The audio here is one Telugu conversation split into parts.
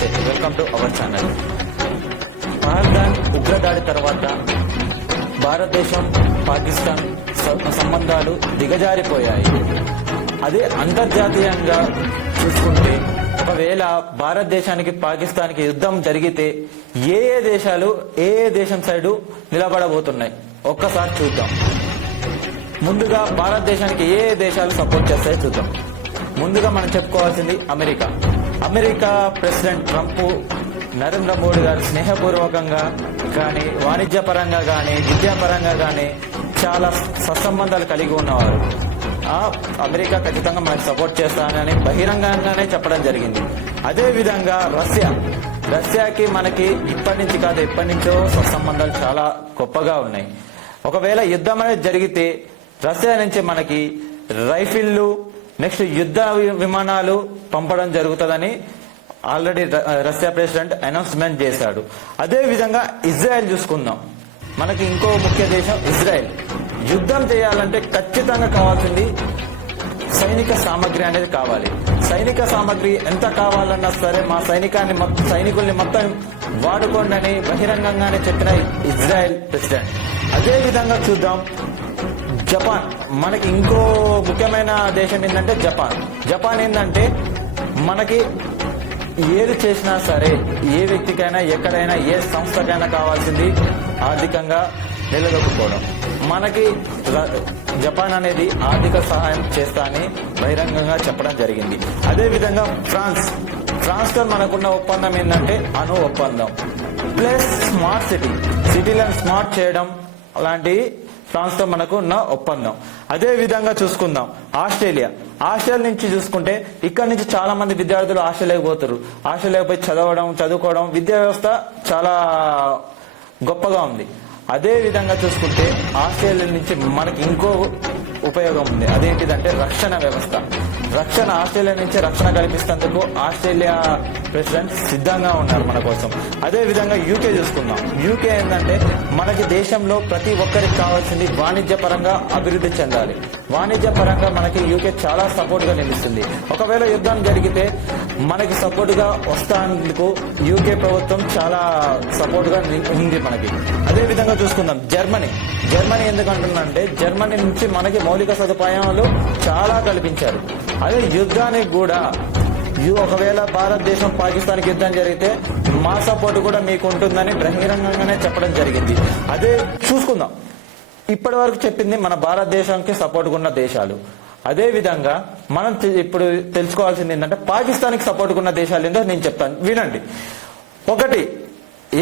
నమస్తే, welcome to our channel. Pahalgam ఉగ్రదాడి తర్వాత భారతదేశం పాకిస్తాన్ సంబంధాలు దిగజారిపోయాయి. అదే అంతర్జాతీయంగా చూసుకుంటే ఒకవేళ భారతదేశానికి పాకిస్తాన్కి యుద్ధం జరిగితే ఏ దేశాలు ఏ దేశం సైడు నిలబడబోతున్నాయి ఒక్కసారి చూద్దాం. ముందుగా భారతదేశానికి ఏ దేశాలు సపోర్ట్ చేస్తాయో చూద్దాం. ముందుగా మనం చెప్పుకోవాల్సింది America president Trump Narendra Modi గారు స్నేహపూర్వకంగా కానీ వాణిజ్యపరంగా కానీ విద్యాపరంగా కానీ చాలా సత్సంబంధాలు కలిగి ఉన్నవారు. అమెరికా ఖచ్చితంగా మనకు సపోర్ట్ చేస్తానని బహిరంగంగానే చెప్పడం జరిగింది. అదే విధంగా రష్యాకి మనకి ఇప్పటి నుంచి కాదు ఎప్పటి నుంచో సత్సంబంధాలు చాలా గొప్పగా ఉన్నాయి. ఒకవేళ యుద్ధం అనేది జరిగితే రష్యా నుంచి మనకి రైఫిళ్లు నెక్స్ట్ యుద్ధ విమానాలు పంపడం జరుగుతుందని ఆల్రెడీ రష్యా ప్రెసిడెంట్ అనౌన్స్మెంట్ చేశాడు. అదే విధంగా ఇజ్రాయెల్ చూసుకుందాం. మనకి ఇంకో ముఖ్య దేశం ఇజ్రాయెల్. యుద్ధం చేయాలంటే ఖచ్చితంగా కావాల్సింది సైనిక సామగ్రి అనేది కావాలి. సైనిక సామగ్రి ఎంత కావాలన్నా సరే మా సైనికుల్ని మొత్తం వాడుకోండి అని బహిరంగంగానే చెప్పిన ఇజ్రాయెల్ ప్రెసిడెంట్. అదే విధంగా చూద్దాం జపాన్. మనకి ఇంకో ముఖ్యమైన దేశం ఏంటంటే జపాన్ ఏంటంటే మనకి ఏది చేసినా సరే ఏ వ్యక్తికైనా ఎక్కడైనా ఏ సంస్థకైనా కావాల్సింది ఆర్థికంగా నిలదొక్కుకోవడం. మనకి జపాన్ అనేది ఆర్థిక సహాయం చేస్తా అని బహిరంగంగా చెప్పడం జరిగింది. అదే విధంగా ఫ్రాన్స్ తో మనకున్న ఒప్పందం ఏంటంటే అణు ఒప్పందం ప్లస్ స్మార్ట్ సిటీలను స్మార్ట్ చేయడం అలాంటివి ఫ్రాన్స్ తో మనకు ఉన్న ఒప్పందం. అదే విధంగా చూసుకుందాం ఆస్ట్రేలియా నుంచి చూసుకుంటే ఇక్కడ నుంచి చాలా మంది విద్యార్థులు ఆస్ట్రేలియాకి పోతారు. ఆస్ట్రేలియాకి పోయి చదువుకోవడం విద్యా వ్యవస్థ చాలా గొప్పగా ఉంది. అదే విధంగా చూసుకుంటే ఆస్ట్రేలియా నుంచి మనకి ఇంకో ఉపయోగం ఉంది. అదేంటిదంటే రక్షణ వ్యవస్థ. ఆస్ట్రేలియా నుంచి రక్షణ కల్పిస్తేందుకు ఆస్ట్రేలియా ప్రెసిడెంట్ సిద్ధంగా ఉన్నారు మన కోసం. అదే విధంగా యూకే చూసుకుందాం. యూకే ఏంటంటే మనకి దేశంలో ప్రతి ఒక్కరికి కావాల్సింది వాణిజ్యపరంగా అభివృద్ధి చెందాలి. వాణిజ్యపరంగా మనకి యూకే చాలా సపోర్ట్ గా నిలుస్తుంది. ఒకవేళ యుద్ధం జరిగితే మనకి సపోర్ట్ గా వస్తాందుకు యూకే ప్రభుత్వం చాలా సపోర్ట్ గా ఉంది మనకి. అదే విధంగా చూసుకుందాం జర్మనీ ఎందుకంటున్నానంటే జర్మనీ నుంచి మనకి మౌలిక సదుపాయాలు చాలా కల్పించారు. అదే యుద్ధానికి కూడా ఒకవేళ భారతదేశం పాకిస్తాన్కి యుద్ధం జరిగితే మా సపోర్ట్ కూడా మీకు ఉంటుందని బహిరంగంగానే చెప్పడం జరిగింది. అదే చూసుకుందాం. ఇప్పటి వరకు చెప్పింది మన భారతదేశానికి సపోర్ట్ ఉన్న దేశాలు. అదే విధంగా మనం ఇప్పుడు తెలుసుకోవాల్సింది ఏంటంటే పాకిస్తాన్కి సపోర్ట్ ఉన్న దేశాలు ఏంటో నేను చెప్తాను, వినండి. ఒకటి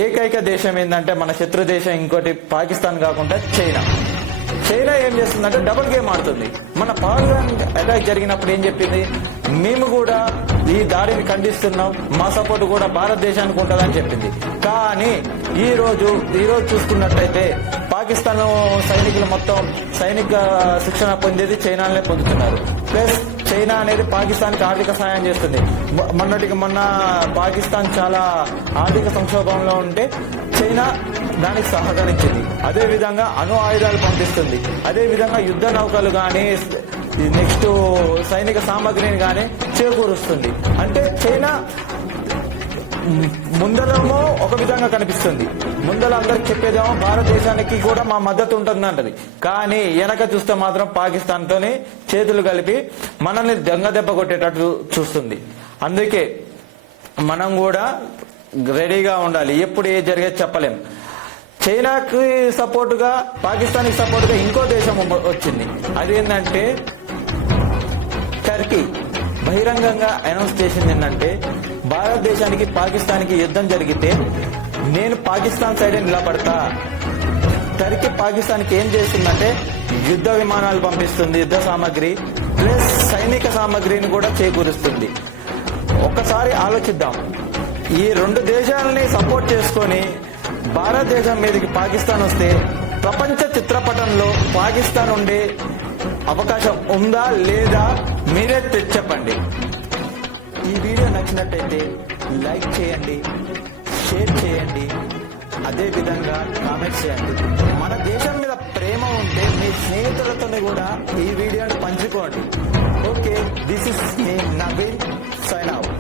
ఏకైక దేశం ఏంటంటే మన శత్రు దేశం ఇంకోటి పాకిస్తాన్ కాకుండా చైనా ఏం చేస్తుందంటే డబుల్ గేమ్ ఆడుతుంది. మన పహల్గామ్ అటాక్ జరిగినప్పుడు ఏం చెప్పింది, మేము కూడా ఈ దాడిని ఖండిస్తున్నాం, మా సపోర్ట్ కూడా భారతదేశానికి ఉంటుందని చెప్పింది. కానీ ఈ రోజు చూసుకున్నట్టయితే పాకిస్తాన్ సైనికులు మొత్తం సైనిక శిక్షణ పొందేది చైనానే పొందుతున్నారు. ప్లస్ చైనా అనేది పాకిస్తాన్కి ఆర్థిక సహాయం చేస్తుంది. మొన్న పాకిస్తాన్ చాలా ఆర్థిక సంక్షోభంలో ఉంటే చైనా దానికి సహకరించింది. అదే విధంగా అణు ఆయుధాలు పంపిస్తుంది. అదే విధంగా యుద్ధ నౌకలు గాని నెక్స్ట్ సైనిక సామగ్రిని గాని చేకూరుస్తుంది. అంటే చైనా ముందరేమో ఒక విధంగా కనిపిస్తుంది, ముందర అందరికి చెప్పేదేమో భారతదేశానికి కూడా మా మద్దతు ఉంటుంది అంటది. కానీ వెనక చూస్తే మాత్రం పాకిస్తాన్ తోని చేతులు కలిపి మనల్ని దెబ్బ కొట్టేటట్టు చూస్తుంది. అందుకే మనం కూడా రెడీగా ఉండాలి. ఎప్పుడు ఏ జరిగేది చెప్పలేం. చైనాకి సపోర్టుగా పాకిస్తాన్కి సపోర్టుగా ఇంకో దేశం వచ్చింది. అదేంటంటే టర్కీ. బహిరంగంగా అనౌన్స్ చేసింది ఏంటంటే భారతదేశానికి పాకిస్తాన్కి యుద్ధం జరిగితే నేను పాకిస్తాన్ సైడే నిలబడతా. టర్కీ పాకిస్తాన్కి ఏం చేస్తుందంటే యుద్ధ విమానాలు పంపిస్తుంది, యుద్ధ సామగ్రి ప్లస్ సైనిక సామగ్రిని కూడా చేకూరుస్తుంది. ఒక్కసారి ఆలోచిద్దాం. ఈ రెండు దేశాలని సపోర్ట్ చేసుకొని భారతదేశం మీదకి పాకిస్తాన్ వస్తే ప్రపంచ చిత్రపటంలో పాకిస్తాన్ ఉండే అవకాశం ఉందా లేదా మీరే చెప్పండి. ఈ వీడియో నచ్చినట్టయితే లైక్ చేయండి, షేర్ చేయండి, అదే విధంగా కామెంట్ చేయండి. మన దేశం మీద ప్రేమ ఉంటే మీ స్నేహితులతో కూడా ఈ వీడియోని పంచుకోండి. Okay, this is me Naveen, sign out.